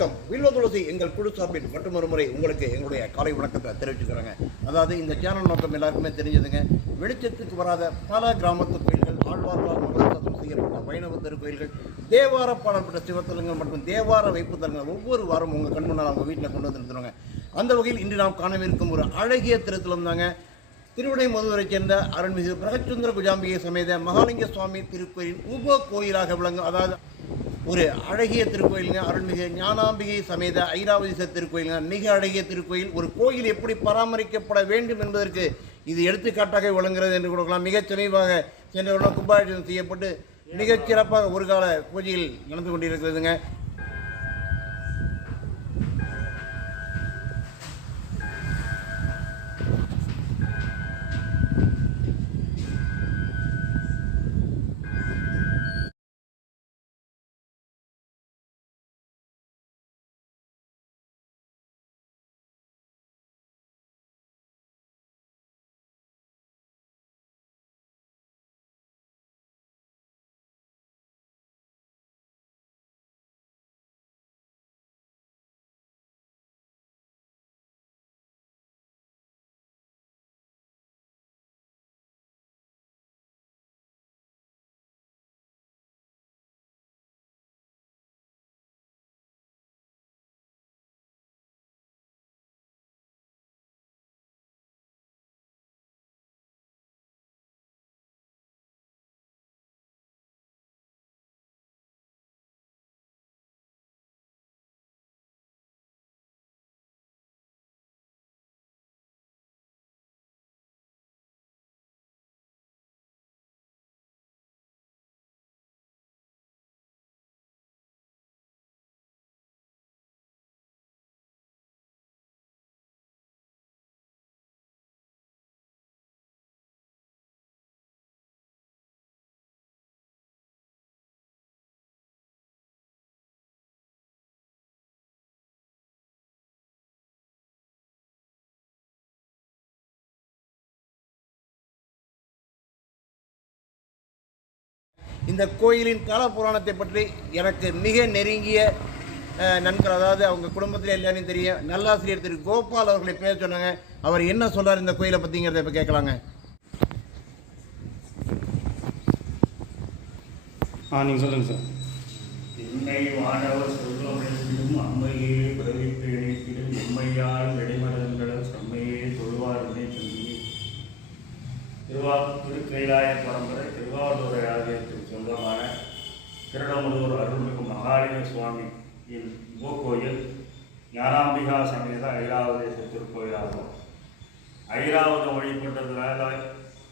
வணக்கம். வில்வ துளசி எங்கள் குழு சார்பில் மற்றொரு முறை உங்களுக்கு எங்களுடைய காலை வணக்கத்தை தெரிவிச்சுக்கிறாங்க. அதாவது இந்த சேனல் நோக்கம் எல்லாருக்குமே தெரிஞ்சதுங்க. வெளிச்சத்துக்கு வராத பல கிராமத்து கோயில்கள், ஆழ்வார்களால் மகளாசம் செய்யப்பட்ட வைணவ திருக்கோயில்கள், தேவார பாடல்பட்ட சிவத்தலங்கள் மற்றும் தேவார வைப்பு தலங்கள் ஒவ்வொரு வாரம் உங்கள் கண் முன்னால் அவங்க வீட்டில் கொண்டு வந்துருந்துருவாங்க. அந்த வகையில் இன்று நாம் காணவிருக்கும் ஒரு அழகிய திருத்தலம் தாங்க திருவிடை மதுவரை சேர்ந்த அருள்மிகு பிரகச்சுந்தர குஜாம்பிகை சமேத மகாலிங்க சுவாமி திருக்கோயில் உப கோயிலாக விளங்கும். அதாவது ஒரு அழகிய திருக்கோயிலுங்க. அருள்மிகு ஞானாம்பிகை சமேத ஐராவதீசர் திருக்கோயிலுங்க. மிக அழகிய திருக்கோயில். ஒரு கோயில் எப்படி பராமரிக்கப்பட வேண்டும் என்பதற்கு இது எடுத்துக்காட்டாக விளங்குகிறது என்று கொடுக்கலாம். மிகச் சமீபமாக சென்ற வருடம் கும்பாபிஷேகம் செய்யப்பட்டு மிகச் சிறப்பாக ஒரு கால பூஜையில் நடந்து கொண்டிருக்கிறதுங்க. இந்த கோயிலின் கால புராணத்தை பற்றி எனக்கு மிக நெருங்கிய நண்பர், அதாவது அவங்க குடும்பத்தில் எல்லாரையும் தெரியும், நல்லாசிரியர் திரு கோபால் அவர்களை பேச சொன்னாங்க. அவர் என்ன சொல்றார் இந்த கோயிலை பற்றிங்கிறத இப்போ கேட்கலாங்க. நீங்கள் சொல்லுங்கள் சார். என்னை வானவர் சொல்லும் அம்மையே பிறவித்து இணைத்திடும் எம்மையால் இடைமடங்களும் செம்மையே தொழுவாருமே சொல்லி திருக்கைலாய பரம்பரை திருவாவூரை ஆலயத்திற்கு சொந்தமான திருடமுதூர் அருள்மிகு மகாலிங்க சுவாமியின் உபகோயில் ஞானாம்பிகா சமேத ஐராவதேச திருக்கோயிலாகும். ஐராவதம் வழிபட்டதுனால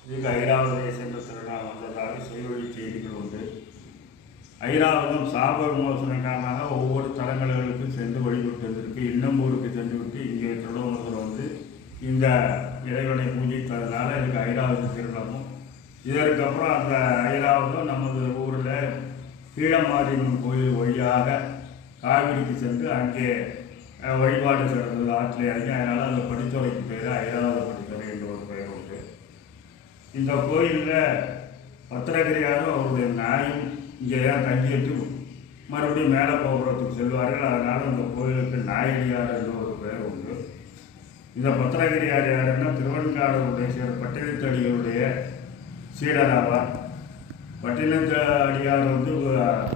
இதுக்கு ஐராவதேச என்ற திருநாள் வந்ததாக செய்வழி செய்திகள் உண்டு. ஐராவதம் சாப விமோசனைக்காக ஒவ்வொரு தலங்களுக்கு சென்று வழிபட்டதற்கு இன்னம்பூருக்கு சென்றுவிட்டு இங்கே திருடமுதூர் வந்து இந்த இறைவனை பூஜித்ததுனால இதுக்கு ஐராவத திருடமும். இதற்கப்புறம் அந்த ஐராவதம் நமது ஊரில் கீழமாரியம்மன் கோயில் வழியாக காவிரிக்கு சென்று அங்கே வழிபாடு செய்கிறது ஆற்றிலே இறங்கி. அதனால் அந்த படித்துறைக்கு பேர் ஐராவத படித்துறை என்ற ஒரு பெயர் உண்டு. இந்த கோயிலில் பத்திரகிரியாரும் அவருடைய நாயும் இங்கே தான் தங்கிட்டு மறுபடியும் மேலே போகிறதுக்கு செல்வார்கள். அதனால் இந்த கோயிலுக்கு நாயடியார் என்ற ஒரு பெயர் உண்டு. இந்த பத்திரகிரியார் யாருன்னா திருவெண்காடருடைய பட்டினத்தடிகளுடைய சீடராவார். பட்டினத்தடியார் வந்து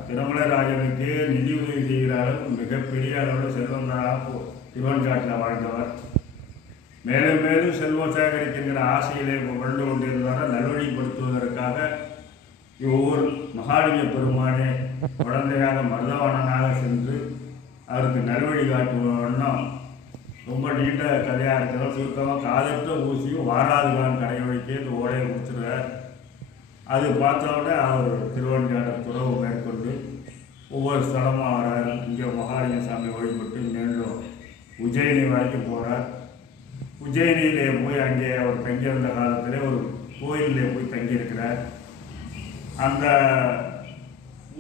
திருமலராஜனுக்கு நிதி உதவி செய்கிற அளவுக்கு மிகப்பெரிய அளவில் செல்வந்தராக திருவெண்காட்டில் வாழ்ந்தவர். மேலும் மேலும் செல்வம் சேகரிக்கின்ற ஆசையிலே கொண்டு கொண்டிருந்தார். நல்வழிப்படுத்துவதற்காக இவ்வொரு மகாலிங்க பெருமானே குழந்தையாக மருதவனனாக சென்று அவருக்கு நல்வழி காட்டுவண்ணம் ரொம்ப நீண்ட கதையாக இருக்கிறோம். சுருக்கமாக காதற்ற ஊசியும் வாராதுகான் கடை வழிக்கே இந்த ஓடையை கொடுத்துருவார். அது பார்த்தோன்னே அவர் திருவெண்காடர் துறவு மேற்கொண்டு ஒவ்வொரு ஸ்தலமாக வரார். இங்கே மகாலிங்க சாமி வழிபட்டு மீண்டும் உஜ்ஜயினி வரைக்கும் போகிறார். உஜ்ஜயினியிலே போய் அங்கே அவர் தங்கியிருந்த காலத்திலே ஒரு கோயிலே போய் தங்கியிருக்கிறார். அந்த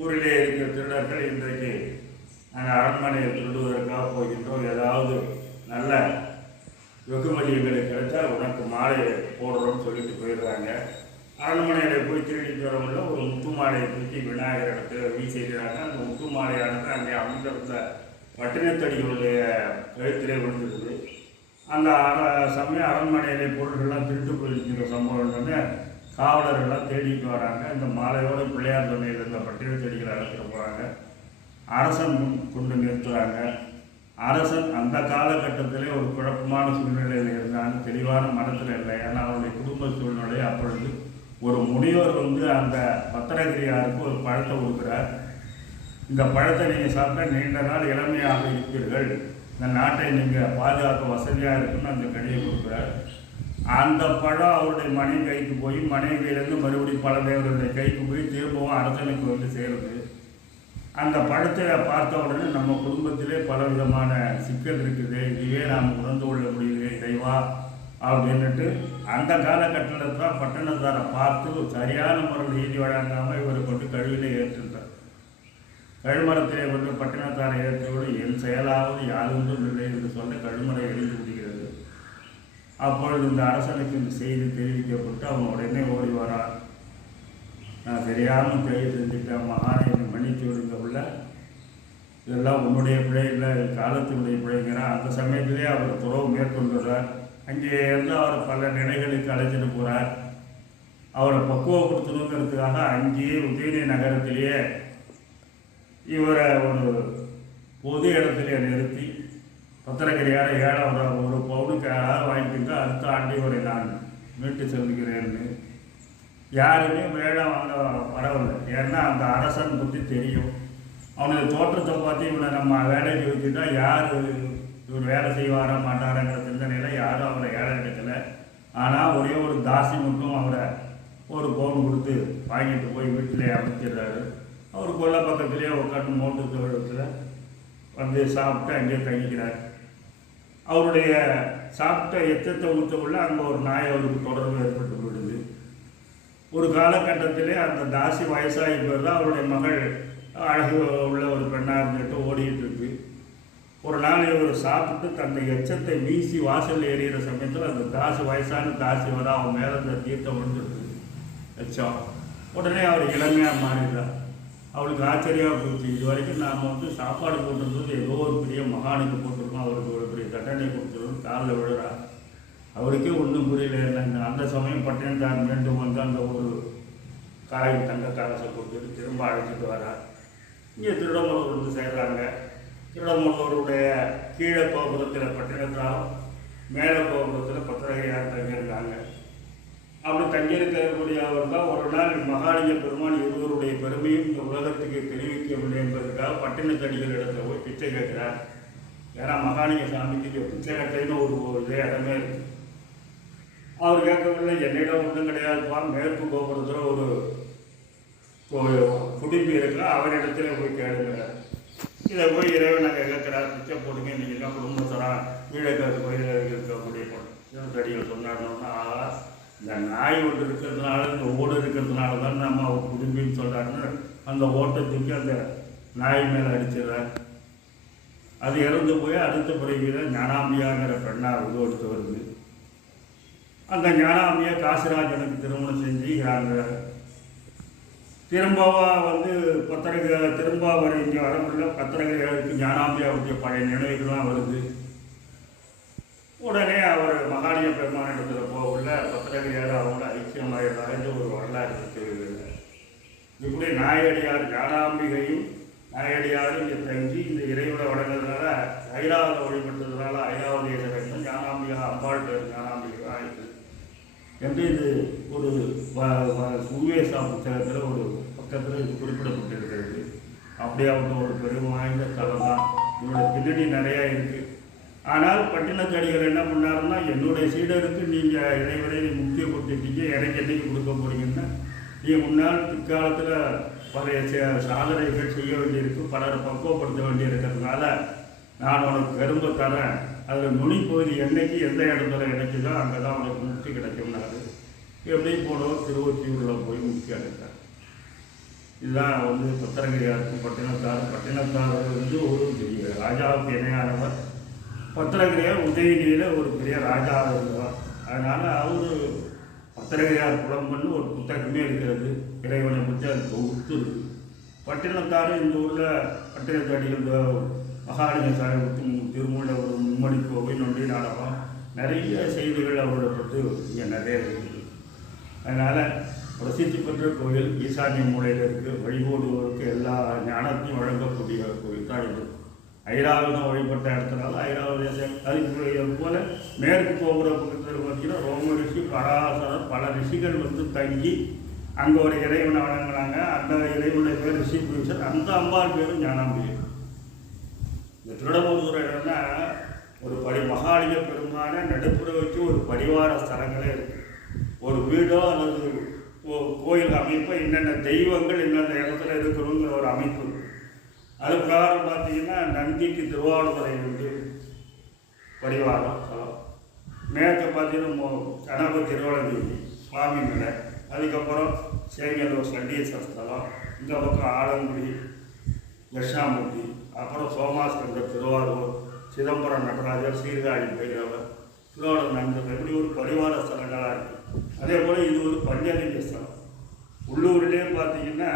ஊரிலே இருக்கிற திருடர்கள் இன்றைக்கு நாங்கள் அரண்மனையை திருடுவதற்காக போகின்றோம், ஏதாவது நல்ல வெகுமதி எங்களுக்கு கிடைச்சா உனக்கு மாலை போடுறோம்னு சொல்லிட்டு போயிடுறாங்க. அரண்மனையில் போய் திருடிட்டு வரவங்கள ஒரு முத்து மாலையை தூக்கி விநாயகர் இடத்துல வீசிடுறாங்க. அந்த முத்து மாலையானது அங்கே அமர்ந்திருந்த பட்டினத்தடிகளுடைய கழுத்திலே விழுந்துருக்குது. அந்த சமயம் அரண்மனையிலே பொருள்கள்லாம் திருட்டு போயிருக்கிற சம்பவம்னு காவலர்கள்லாம் தேடிட்டு வராங்க. இந்த மாலையோடு பிள்ளையார் தொன்னையில் இருந்த பட்டினத்தடிகளை அழைச்சிட்டு போகிறாங்க. அரசன் கொண்டு நிறுத்துகிறாங்க. அரசன் அந்த காலகட்டத்திலே ஒரு குழப்பமான சூழ்நிலையில் இருந்தாங்க, தெளிவான மனத்தில் இல்லை. ஏன்னா அவருடைய குடும்ப சூழ்நிலை. அப்பொழுது ஒரு முனிவர் அந்த பத்திரகிரியாருக்கு ஒரு பழத்தை கொடுக்குறார். இந்த பழத்தை நீங்கள் சாப்பிட்டா நீண்ட நாள் இளமையாக இருப்பீர்கள், இந்த நாட்டை நீங்கள் பாதுகாக்க வசதியாக இருக்குன்னு அந்த கனியை கொடுக்குறார். அந்த பழம் அவருடைய மனைவி கைக்கு போய் மனைவி கையிலேருந்து மறுபடியும் பழதேவருடைய கைக்கு போய் திரும்பவும் அரசனுக்கு வந்து சேருது. அந்த பழத்தை பார்த்த உடனே நம்ம குடும்பத்திலே பல விதமான சிக்கல் இருக்குது, இதுவே நாம் உணர்ந்து கொள்ள முடியுது இறைவா அப்படின்னுட்டு அந்த காலகட்டத்தில் தான் பட்டணத்தாரை பார்த்து சரியான முறையில் நீதி வழங்காமல் இவரை கொண்டு கழுவிலே ஏற்றுட்டார். கழுமரத்திலே கொண்டு பட்டினத்தாரை ஏற்றோடு என் செயலாவது யாருந்தும் இல்லை என்று சொல்ல கழுமரை எழுதி விடுகிறது. அப்பொழுது இந்த அரசனுக்கு இந்த செய்தி தெரிவிக்கப்பட்டு அவன் உடனே ஓடி வரான். நான் தெரியாமல் கைது செஞ்சுட்டேன், மகானை மன்னித்து விடுங்க உள்ள, இதெல்லாம் உன்னுடைய பிழை இல்லை, காலத்தினுடைய பிழைங்கிறான். அந்த சமயத்திலே அவர் துறவு மேற்கொண்டுறார். அங்கே இருந்து அவர் பல நிலைகளுக்கு அழைச்சிட்டு போகிறார். அவரை பக்குவப்படுத்தணுங்கிறதுக்காக அங்கேயே உதயநிதி நகரத்திலேயே இவரை ஒரு பொது இடத்திலே நிறுத்தி பத்திரகிரியார் 7 ஒரு பவுனுக்கு 6 வாங்கிட்டு அடுத்த ஆண்டு இவரை நான் மீட்டு செல்கிறேன்னு யாருமே வேடம் வாங்க வரவில்லை. ஏன்னா அந்த அரசன் பற்றி தெரியும். அவனுடைய தோற்றத்தை பார்த்து இவனை நம்ம வேலைக்கு வச்சுட்டா யார் இவர் வேலை செய்வாரா மாட்டாராங்கிற சிந்தனையில் யாரும் அவரை ஏழை எடுக்கலை. ஆனால் ஒரே ஒரு தாசி மட்டும் அவரை ஒரு பவுன் கொடுத்து வாங்கிட்டு போய் வீட்டிலே அமைச்சிடுறாரு. அவர் கொல்ல பக்கத்துலேயே உட்காந்து மோட்டு தொழிலத்தில் வந்து சாப்பிட்டு அங்கேயே தங்கிக்கிறார். அவருடைய சாப்பிட்ட எச்சத்தை ஊற்றக்குள்ள அங்கே ஒரு நாய் அவருக்கு தொடர்பு ஏற்பட்டு விடுது. ஒரு காலகட்டத்திலே அந்த தாசி வயசாகி போயிருந்தால் அவருடைய மகள் அழகு உள்ள ஒரு பெண்ணாக இருந்துட்டு ஓடிட்டு இருக்கு. ஒரு நாள் இவர் சாப்பிட்டு தன்னை எச்சத்தை வீசி வாசல் ஏறிகிற சமயத்தில் அந்த தாசி வயசான தாசி வர அவன் மேலே அந்த தீர்த்தம் விழுந்துருக்கு எச்சம். உடனே அவர் இளமையாக மாறிடுறார். அவளுக்கு ஆச்சரியமாக போச்சு. இது வரைக்கும் நாம் சாப்பாடு போட்டிருந்தது ஏதோ ஒரு பெரிய மகானுக்கு போட்டிருக்கோம், அவருக்கு ஒரு பெரிய தண்டனை கொடுத்துருக்கோம், காலில் விழுறா. அவருக்கே ஒன்றும் புரியல. இல்லைங்க அந்த சமயம் பட்டினத்தார் மீண்டும் அந்த ஒரு தங்க காலத்தை கொடுத்துட்டு திரும்ப அழைச்சிட்டு வரார். இங்கே திருடமலூர் சேர்றாங்க. திருடமலூருடைய கீழே கோபுரத்தில் பட்டினத்தாரும் மேலே கோபுரத்தில் பத்திரகிரியார் தங்கியிருக்காங்க. அப்படி தங்கியிருக்கக்கூடிய அவர் தான் ஒரு நாள் மகாலிங்க பெருமான் இருவருடைய பெருமையும் இந்த உலகத்துக்கு தெரிவிக்கவில்லை என்பதற்காக பட்டினத்தடிகள் இடத்துல போய் பிச்சை கேட்கிறார். ஏன்னா மகாலிங்க சாமிக்கு பிச்சை கட்டைன்னு ஒரு இதே இடமே இருக்குது. அவர் கேட்கவில்லை, என்னிடம் ஒன்றும் கிடையாதுப்பா, மேற்கு கோபுரத்தில் ஒரு குடிப்பு இருக்கா, அவரிடத்துல போய் கேளுங்கிறார். இதை போய் இறைவனை கேட்கிறார், பிச்சை போடுங்க, நீங்கள்லாம் குடும்பத்தரா வீழக்காது கோயிலில் இருக்கக்கூடிய தடிகள் சொன்னாருன்னா, இந்த நாய் ஒன்று இருக்கிறதுனால இந்த ஓடு இருக்கிறதுனால தான் நம்ம அவர் குடும்பின்னு சொல்கிறாருன்னு அந்த ஓட்டத்துக்கு அந்த நாய் மேலே அடிச்சிடுறார். அது இறந்து போய் அடுத்த பிறவியில் ஞானாம்பியாங்கிற பெண்ணாக உருவெடுத்து வருது. அந்த ஞானாம்பியை காசிராஜனுக்கு திருமணம் செஞ்சுக்கிறாங்க. திரும்பவா திரும்ப அவர் இங்கே வர முடியல. பத்திரகிரியாருக்கு ஞானாம்பியாவுடைய பழைய நினைவுகள்லாம் வருது. உடனே அவர் மகாலிங்க பெருமான் இடத்துல போகல, பத்திரகிரியார் அவங்கள ஐக்கியமாயிடுறாங்க. ஒரு வரலாறு இருக்குது. இப்படி நாயடியார் ஞானாம்பிகையும் நாயடியாரும் இங்கே தங்கி இந்த இறைவனை வழங்குறதுனால ஐராவதை வழிபட்டதுனால ஐராவதியை வேண்டும் ஞானாம்பிகா அம்பாள் பேர் ஞானாம்பிகை ஆயிடுது என்று இது ஒரு சுவேசா புத்தகத்தில் ஒரு பக்கத்தில் இது குறிப்பிடப்பட்டிருக்கிறது. அப்படியே அவங்க ஒரு பெரும் வாய்ந்த தலம் தான். இதோட பின்னணி நிறையா இருக்குது. ஆனால் பட்டினத்தடிகள் என்ன பண்ணாருன்னா, என்னுடைய சீடருக்கு நீங்கள் இறைவனை முக்கிய கொடுத்துட்டீங்க, எனக்கு என்னைக்கு கொடுக்க போகிறீங்கன்னா, நீங்கள் முன்னால் பிற்காலத்தில் பல சாதனைகள் செய்ய வேண்டியிருக்கு, பலரை பக்குவப்படுத்த வேண்டியிருக்கிறதுனால நான் உனக்கு கரும்பை தரேன், அதில் நுனிப்பகுதி என்னைக்கு எந்த இடத்துல கிடைக்குதோ அங்கே தான் உனக்கு முக்தி கிடைக்கும்னாரு. எப்படி போனோம், திருவொற்றியூரில் போய் முக்தி அடைத்தார். இதுதான் பத்திரகிரியாருக்கு பட்டினத்தார் ஒரு ராஜாவுக்கு இணையானவர். பத்திரகிரியார் உதயநிதியில் ஒரு பெரிய ராஜாவாக இருந்தார். அதனால் அவர் பத்திரகிரியார் புலம்பன்னு ஒரு புத்தகமே இருக்கிறது, இறைவனை பற்றி அது தொகுத்து இருக்குது. பட்டினத்தார் இந்த ஊரில் பட்டினத்தடிகள் மகாலிங்க சாமி திருமூல ஒரு மும்மணி கோவில் நொண்டி நாடகம் நிறைய செய்திகள் அவரோட பற்றி இங்கே நிறைய இருக்குது. அதனால் பிரசித்தி பெற்ற கோயில் ஈசான்ய மூலையில் இருக்குது. வழிபோடுவோருக்கு எல்லா ஞானத்தையும் வழங்கக்கூடிய கோயில் தான் இது. ஐராவதம் வழிபட்ட இடத்துனால ஐராவத அதுக்கு போல மேற்கு கோபுர பக்கத்தில் பார்த்தீங்கன்னா ரோம ரிஷி பராசரர் பல ரிஷிகள் வந்து தங்கி அங்கே ஒரு இறைவனை வழங்கினாங்க. அந்த இறைவனுடைய பேர் ரிஷி புருஷர், அந்த அம்பாள் பேரும் ஞானாம்பிகை. இந்த திருடமூர் இடம்னா ஒரு மகாலிங்க பெருமான நடுப்புற வச்சு ஒரு பரிவார ஸ்தலங்களே இருக்குது. ஒரு வீடோ அல்லது கோயில் அமைப்போ என்னென்ன தெய்வங்கள் என்னென்ன இடத்துல இருக்கணுங்கிற ஒரு அமைப்பு. அது பிரகாரம் பார்த்தீங்கன்னா நந்திக்கு திருவாவடுதுறை வந்து பரிவாரம் ஸ்தலம். மேற்கு பார்த்தீங்கன்னா கணபதி திருவள்ளதேவி சுவாமி மலை, அதுக்கப்புறம் சேங்கலூர் சண்டீஸ்வர ஸ்தலம், இந்த பக்கம் ஆலங்குடி தட்சிணாமூர்த்தி, அப்புறம் சோமாஸ்கந்தர் திருவாரூர், சிதம்பரம் நடராஜர், சீர்காழி பைரவர், திருவாரூர் நந்தர், இப்படி ஒரு பரிவார ஸ்தலங்களாக இருக்குது. அதே போல் இது ஒரு பஞ்சலிங்க ஸ்தலம். உள்ளூர்லேயே பார்த்தீங்கன்னா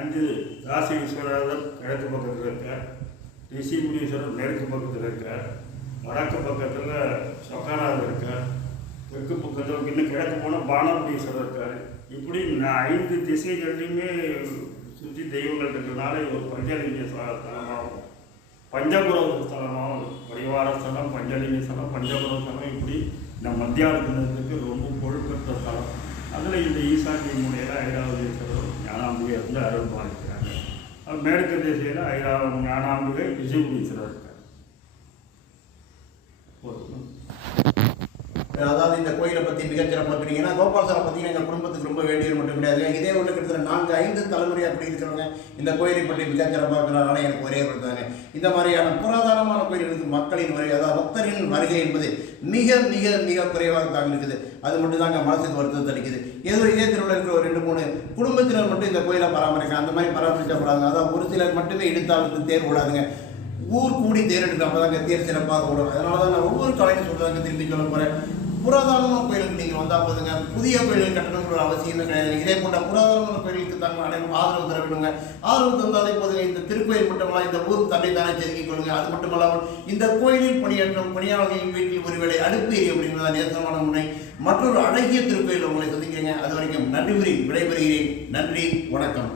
5 காசி விஸ்வநாதர் கிழக்கு பக்கத்தில் இருக்கார், ரிஷிமுனீஸ்வரர் மேற்கு பக்கத்தில் இருக்கார், வடக்கு பக்கத்தில் சொக்கநாதர் இருக்கார், தெற்கு பக்கத்தில் இன்னும் கிழக்கு போனால் பானபுரீஸ்வரர் இருக்கார். இப்படி 5 திசைகள்லையுமே சுற்றி தெய்வங்கள் இருக்கிறதுனால ஒரு பஞ்சலிங்க ஸ்தலமாகும், பஞ்சபுர ஸ்தலமாகும். பரிவார ஸ்தலம், பஞ்சலிங்க ஸ்தலம், பஞ்சபுர ஸ்தலம், இப்படி இந்த மத்தியானத்துக்கு ரொம்ப பொழுப்பெற்ற ஸ்தலம். அதில் இந்த ஈசான்ய மூலையில் ஐராவதீஸ்வரர் ஞானாம்பிகை வந்து அருள் பாலிக்கிறாங்க. மேற்கு திசையில் ஞானாம்பிகை ரிஷிபுரீஸ்வரர் இருக்கார். அதாவது இந்த கோயிலை பற்றி மிகச்சிறப்பாக சொன்னீங்கன்னா கோபாலசாரை பார்த்தீங்கன்னா எங்கள் குடும்பத்துக்கு ரொம்ப வேண்டியது மட்டும் கிடையாது. இதே ஒன்று கிட்டத்தட்ட 4-5 தலைமுறை அப்படி இருக்கிறவங்க இந்த கோயிலை பற்றி மிகச்சிறப்பாக இருக்கிறனால எனக்கு ஒரே கொடுத்தாங்க. இந்த மாதிரியான புராதனமான கோயில்களுக்கு மக்களின் வருகை, அதாவது பக்தர்களின் வருகை என்பது மிக மிக மிக குறைவாக தாங்க இருக்குது. அது மட்டும் தாங்க மனசுக்கு வருத்தத்தை அளிக்குது. ஏதோ இதே திருவிழா இருக்கிற ஒரு 2-3 குடும்பத்தினர் மட்டும் இந்த கோயிலை பராமரிக்க, அந்த மாதிரி பராமரிக்கப்படாதுங்க. அதாவது ஒரு சிலர் மட்டுமே இடித்தாலும் தேர் விடாதுங்க, ஊர் கூடி தேர் எடுக்கிற அப்போ தாங்க தேர் சிறப்பாக விடும். அதனால தான் நான் ஒவ்வொரு கலைஞர் சொல்கிறாங்க, திரும்பி சொல்ல போகிறேன். புராதனமான கோயிலுக்கு நீங்கள் வந்தால் போதுங்க, புதிய கோயில்கள் கட்டணுங்கிற ஒரு அவசியமே கிடையாது. இதே போன்ற புராதனமான கோயிலுக்கு தாங்க அனைவரும் ஆதரவு தர வேண்டுங்க. ஆதரவு தந்தாலே போதுங்க. இந்த திருக்கோயில் மட்டுமல்ல, இந்த ஊர் தன்னை தானே செதுக்கிக் கொள்ளுங்க. அது மட்டுமல்லாமல் இந்த கோயிலில் பணியாற்றும் பணியாளர்களின் வீட்டில் ஒருவேளை அடுப்பு எரி அப்படிங்கிறத நேசமான முறை மற்றொரு அழகிய திருக்கோயில் உங்களை சந்திக்கிறேங்க. அது வரைக்கும் நன்றி கூறி விடைபெறுகிறேன். நன்றி, வணக்கம்.